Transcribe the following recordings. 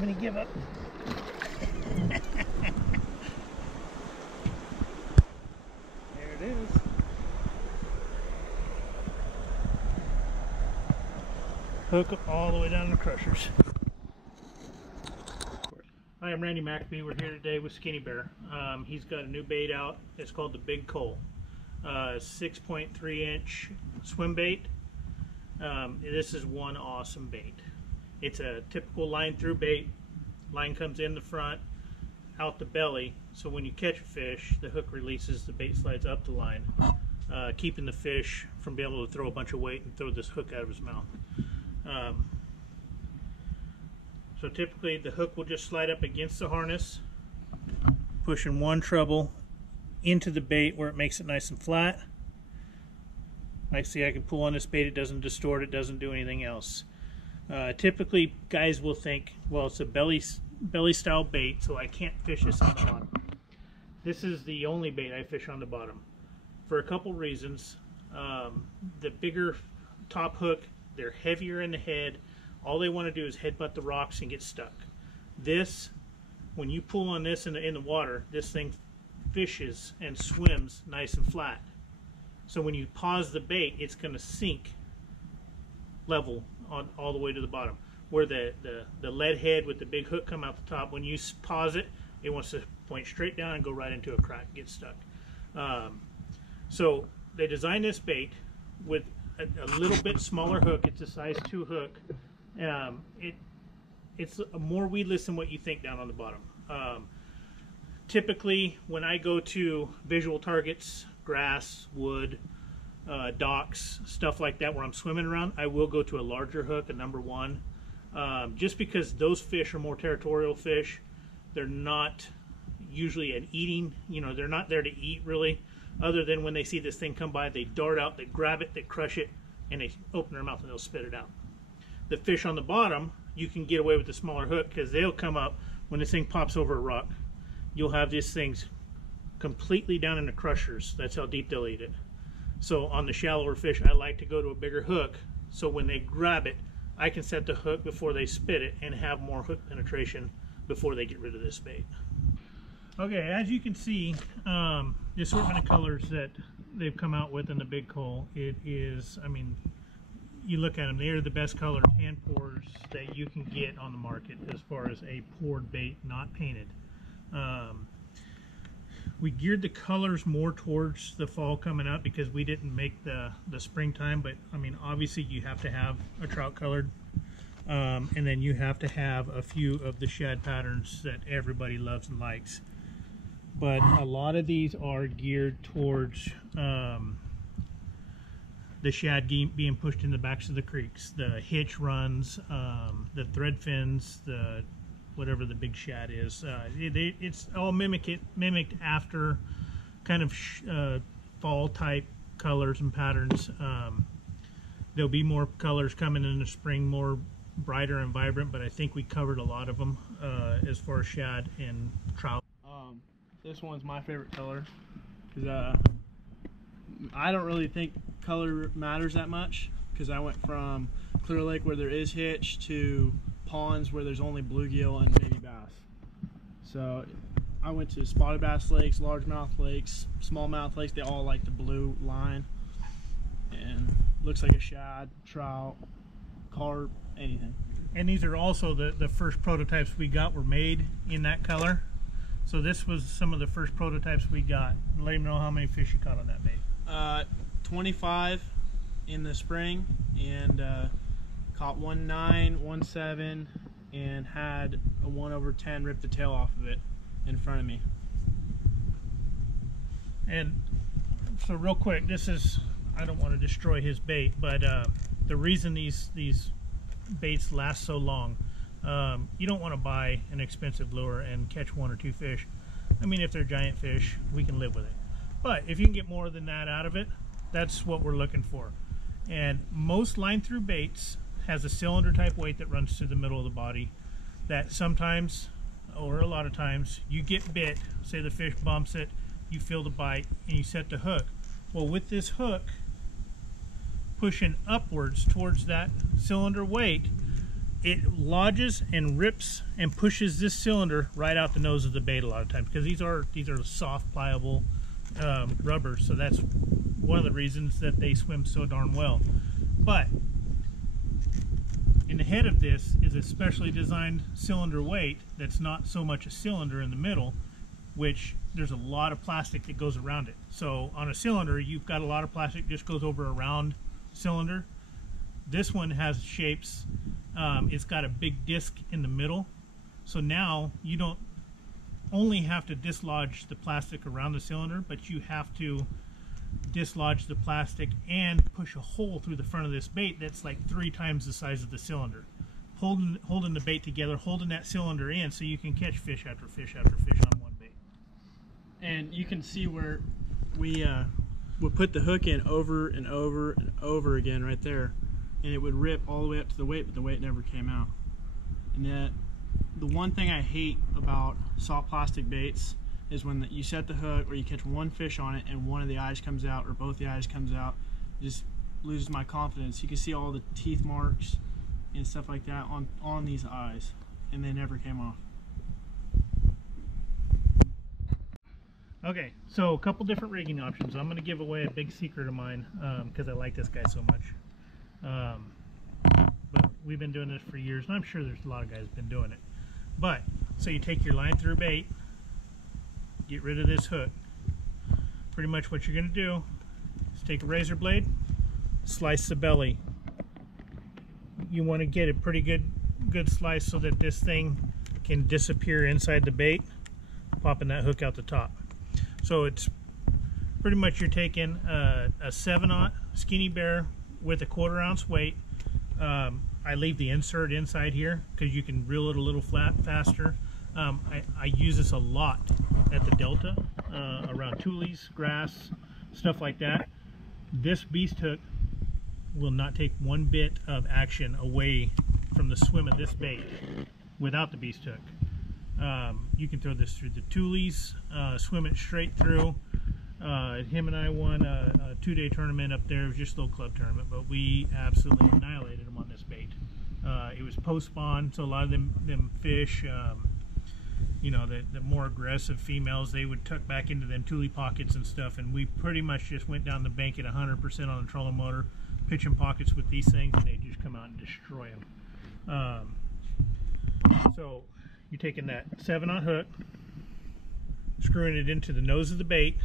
have any give up. There it is. Hook all the way down to the crushers. Hi, I'm Randy Mcabee. We're here today with Skinny Bear. He's got a new bait out. It's called the Big Cull. 6.3 inch swim bait. This is one awesome bait. It's a typical line through bait. Line comes in the front, out the belly, so when you catch a fish, the hook releases, the bait slides up the line, keeping the fish from being able to throw a bunch of weight and throw this hook out of his mouth. So typically the hook will just slide up against the harness, pushing one treble into the bait where it makes it nice and flat. Like, see, I can pull on this bait, it doesn't distort, it doesn't do anything else. Typically guys will think, well, it's a belly style bait, so I can't fish this on the bottom. This is the only bait I fish on the bottom for a couple reasons. The bigger top hook, they're heavier in the head. All they want to do is headbutt the rocks and get stuck. This, when you pull on this in the water, this thing fishes and swims nice and flat. So when you pause the bait, it's going to sink level on all the way to the bottom. Where the lead head with the big hook come out the top, when you pause it, it wants to point straight down and go right into a crack, get stuck. So they designed this bait with a little bit smaller hook. It's a size 2 hook. It's more weedless than what you think down on the bottom. Typically, when I go to visual targets, grass, wood, docks, stuff like that where I'm swimming around, I will go to a larger hook, a number 1, just because those fish are more territorial fish. They're not usually an eating, they're not there to eat really, other than when they see this thing come by, they dart out, they grab it, they crush it, and they open their mouth and they'll spit it out. The fish on the bottom, you can get away with the smaller hook because they'll come up when this thing pops over a rock. You'll have these things completely down in the crushers. That's how deep they'll eat it. So on the shallower fish, I like to go to a bigger hook, so when they grab it, I can set the hook before they spit it and have more hook penetration before they get rid of this bait. Okay, as you can see, the assortment of colors that they've come out with in the Big Cull, it is, I mean, you look at them, they are the best colors hand pours that you can get on the market as far as a poured bait, not painted. We geared the colors more towards the fall coming up because we didn't make the springtime, but I mean, obviously you have to have a trout colored, and then you have to have a few of the shad patterns that everybody loves and likes. But a lot of these are geared towards the shad being pushed in the backs of the creeks, the hitch runs, the thread fins, the whatever the big shad is. It's all mimicked after kind of fall type colors and patterns. There'll be more colors coming in the spring, more brighter and vibrant, but I think we covered a lot of them as far as shad and trout. This one's my favorite color because I don't really think color matters that much, because I went from Clear Lake where there is hitch to ponds where there's only bluegill and baby bass. So I went to spotted bass lakes, largemouth lakes, smallmouth lakes. They all like the blue line, and looks like a shad, trout, carp, anything. And these are also the first prototypes we got were made in that color. So this was some of the first prototypes we got. Let him know how many fish you caught on that bait. 25 in the spring, and caught 1.9, 1.7, and had a 1/10 rip the tail off of it in front of me. And so real quick, this is, I don't want to destroy his bait, but the reason these baits last so long, you don't want to buy an expensive lure and catch 1 or 2 fish. I mean, if they're giant fish, we can live with it. But if you can get more than that out of it, that's what we're looking for. And most line through baits has a cylinder type weight that runs through the middle of the body that sometimes, or a lot of times, you get bit, say the fish bumps it, you feel the bite, and you set the hook. Well, with this hook pushing upwards towards that cylinder weight, it lodges and rips and pushes this cylinder right out the nose of the bait a lot of times, because these are soft, pliable rubber. So that's one of the reasons that they swim so darn well. But in the head of this is a specially designed cylinder weight that's not so much a cylinder in the middle, which there's a lot of plastic that goes around it. So on a cylinder, you've got a lot of plastic just goes over a round cylinder. This one has shapes. It's got a big disc in the middle. So now you don't only have to dislodge the plastic around the cylinder, but you have to dislodge the plastic and push a hole through the front of this bait that's like 3 times the size of the cylinder, holding the bait together, holding that cylinder in, so you can catch fish after fish after fish on one bait. And you can see where we would put the hook in over and over and over again right there, and it would rip all the way up to the weight, but the weight never came out. And that the one thing I hate about soft plastic baits is when you set the hook or you catch one fish on it and one of the eyes comes out or both the eyes comes out. It just loses my confidence. You can see all the teeth marks and stuff like that on these eyes, and they never came off. Okay, so a couple different rigging options. I'm going to give away a big secret of mine because I like this guy so much. But we've been doing this for years, and I'm sure there's a lot of guys been doing it. But, so you take your line through bait, get rid of this hook. Pretty much what you're going to do is take a razor blade, slice the belly. You want to get a pretty good slice so that this thing can disappear inside the bait, popping that hook out the top. So it's pretty much you're taking a 7/0 skinny bear with a 1/4 ounce weight. I leave the insert inside here because you can reel it a little faster. I use this a lot at the Delta, around tules, grass, stuff like that. This beast hook will not take one bit of action away from the swim of this bait without the beast hook. You can throw this through the tules, swim it straight through. Him and I won a 2-day tournament up there. It was just a little club tournament, but we absolutely annihilated them on this bait. It was post-spawn, so a lot of them fish, you know, the more aggressive females, they would tuck back into them tule pockets and stuff, and we pretty much just went down the bank at 100% on the trolling motor, pitching pockets with these things, and they just come out and destroy them. So you're taking that 7/0 hook, screwing it into the nose of the bait,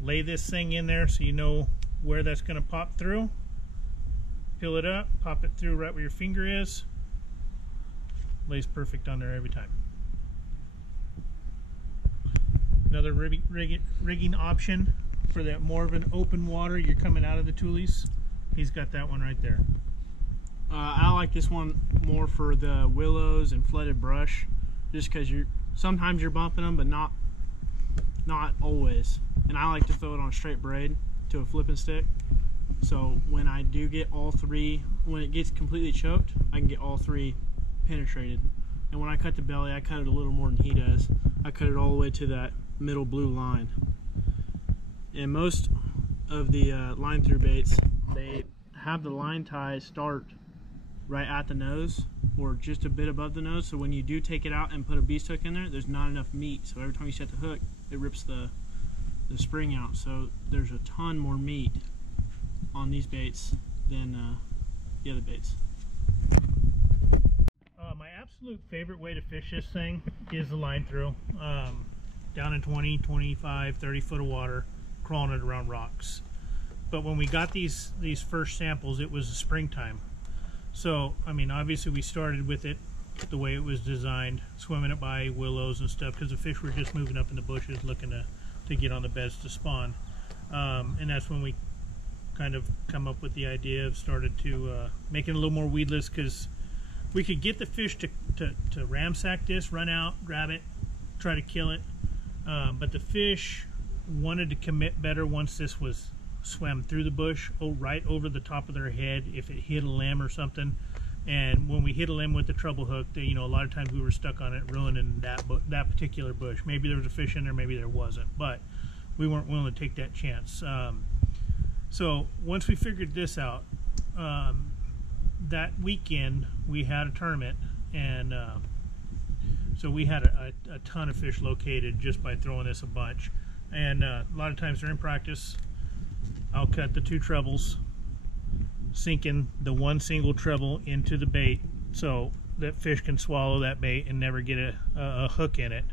lay this thing in there so you know where that's going to pop through, fill it up, pop it through right where your finger is, lays perfect on there every time. Another rigging option for that more of an open water, you're coming out of the tules, he's got that one right there. I like this one more for the willows and flooded brush, just because sometimes you're bumping them, but not always. And I like to throw it on a straight braid to a flipping stick. So when I do get all 3, when it gets completely choked, I can get all 3 penetrated. And when I cut the belly, I cut it a little more than he does. I cut it all the way to that middle blue line. And most of the line through baits, they have the line ties start right at the nose or just a bit above the nose, so when you do take it out and put a beast hook in there, there's not enough meat, so every time you set the hook, it rips the spring out. So there's a ton more meat on these baits than the other baits. My absolute favorite way to fish this thing is the line through, down in 20, 25, 30 foot of water, crawling it around rocks. But when we got these first samples, it was springtime. So, I mean, obviously we started with it the way it was designed, swimming it by willows and stuff, because the fish were just moving up in the bushes looking to get on the beds to spawn. And that's when we kind of come up with the idea of started to make it a little more weedless, because we could get the fish to ramsack this, run out, grab it, try to kill it. But the fish wanted to commit better once this was swam through the bush, right over the top of their head if it hit a limb or something. And when we hit a limb with the treble hook, you know, a lot of times we were stuck on it, ruining that particular bush. Maybe there was a fish in there, maybe there wasn't, but we weren't willing to take that chance. So once we figured this out, that weekend we had a tournament, and so we had a ton of fish located just by throwing this a bunch. And a lot of times during practice, I'll cut the 2 trebles, sinking the 1 single treble into the bait so that fish can swallow that bait and never get a hook in it.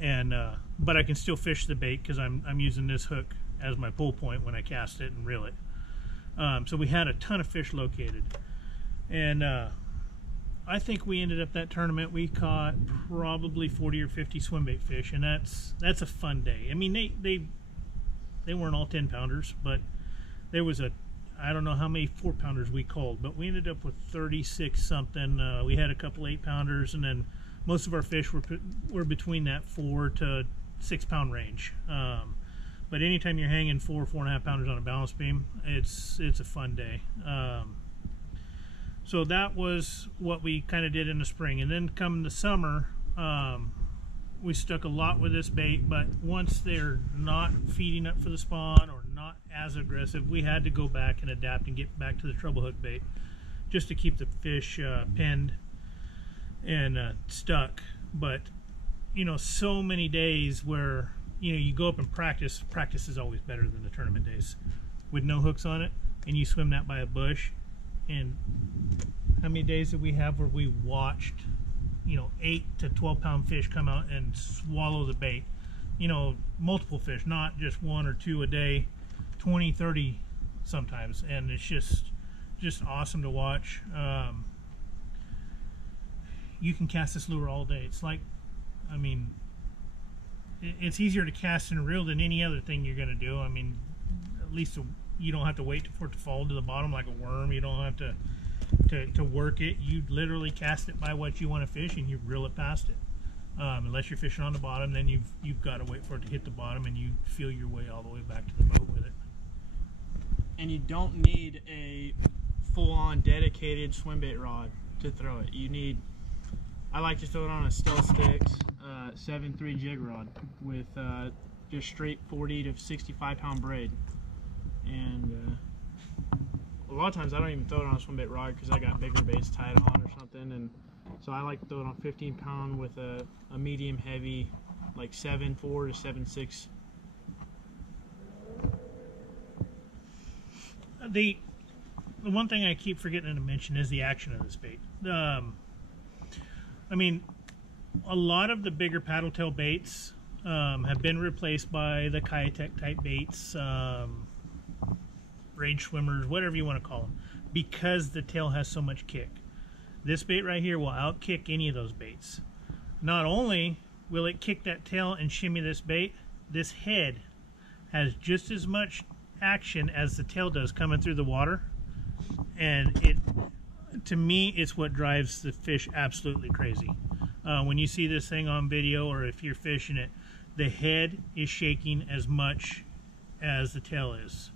And but I can still fish the bait because I'm using this hook as my pull point when I cast it and reel it. So we had a ton of fish located, and I think we ended up that tournament, we caught probably 40 or 50 swimbait fish, and that's a fun day. I mean, they weren't all 10-pounders, but there was I don't know how many 4-pounders we called, but we ended up with 36 something. We had a couple 8-pounders, and then most of our fish were between that 4 to 6 pound range. But anytime you're hanging 4.5 pounders on a balance beam, it's a fun day. So that was what we kind of did in the spring, and then come the summer, we stuck a lot with this bait. But once they're not feeding up for the spawn or not as aggressive, we had to go back and adapt and get back to the treble hook bait just to keep the fish pinned and stuck. But you know, so many days where you go up and practice is always better than the tournament days with no hooks on it, and you swim that by a bush. And how many days did we have where we watched 8 to 12 pound fish come out and swallow the bait? Multiple fish, not just 1 or 2 a day, 20, 30 sometimes. And it's just awesome to watch. You can cast this lure all day. It's like, I mean, it's easier to cast and reel than any other thing you're going to do. I mean, at least you don't have to wait for it to fall to the bottom like a worm. You don't have to work it. You literally cast it by what you want to fish, and you reel it past it. Unless you're fishing on the bottom, then you've got to wait for it to hit the bottom, and you feel your way all the way back to the boat with it. And you don't need a full-on dedicated swim bait rod to throw it. I like to throw it on a Stealth Sticks 7.3 jig rod with just straight 40 to 65 pound braid. And a lot of times I don't even throw it on a swim bait rod because I got bigger baits tied on or something, and so I like to throw it on 15 pound with a medium heavy, like 7.4 to 7.6. The one thing I keep forgetting to mention is the action of this bait. I mean, a lot of the bigger paddle tail baits have been replaced by the Kayatek type baits, rage swimmers, whatever you want to call them, because the tail has so much kick. This bait right here will outkick any of those baits. Not only will it kick that tail and shimmy this bait, this head has just as much action as the tail does coming through the water, and to me, it's what drives the fish absolutely crazy. When you see this thing on video, or if you're fishing it, the head is shaking as much as the tail is.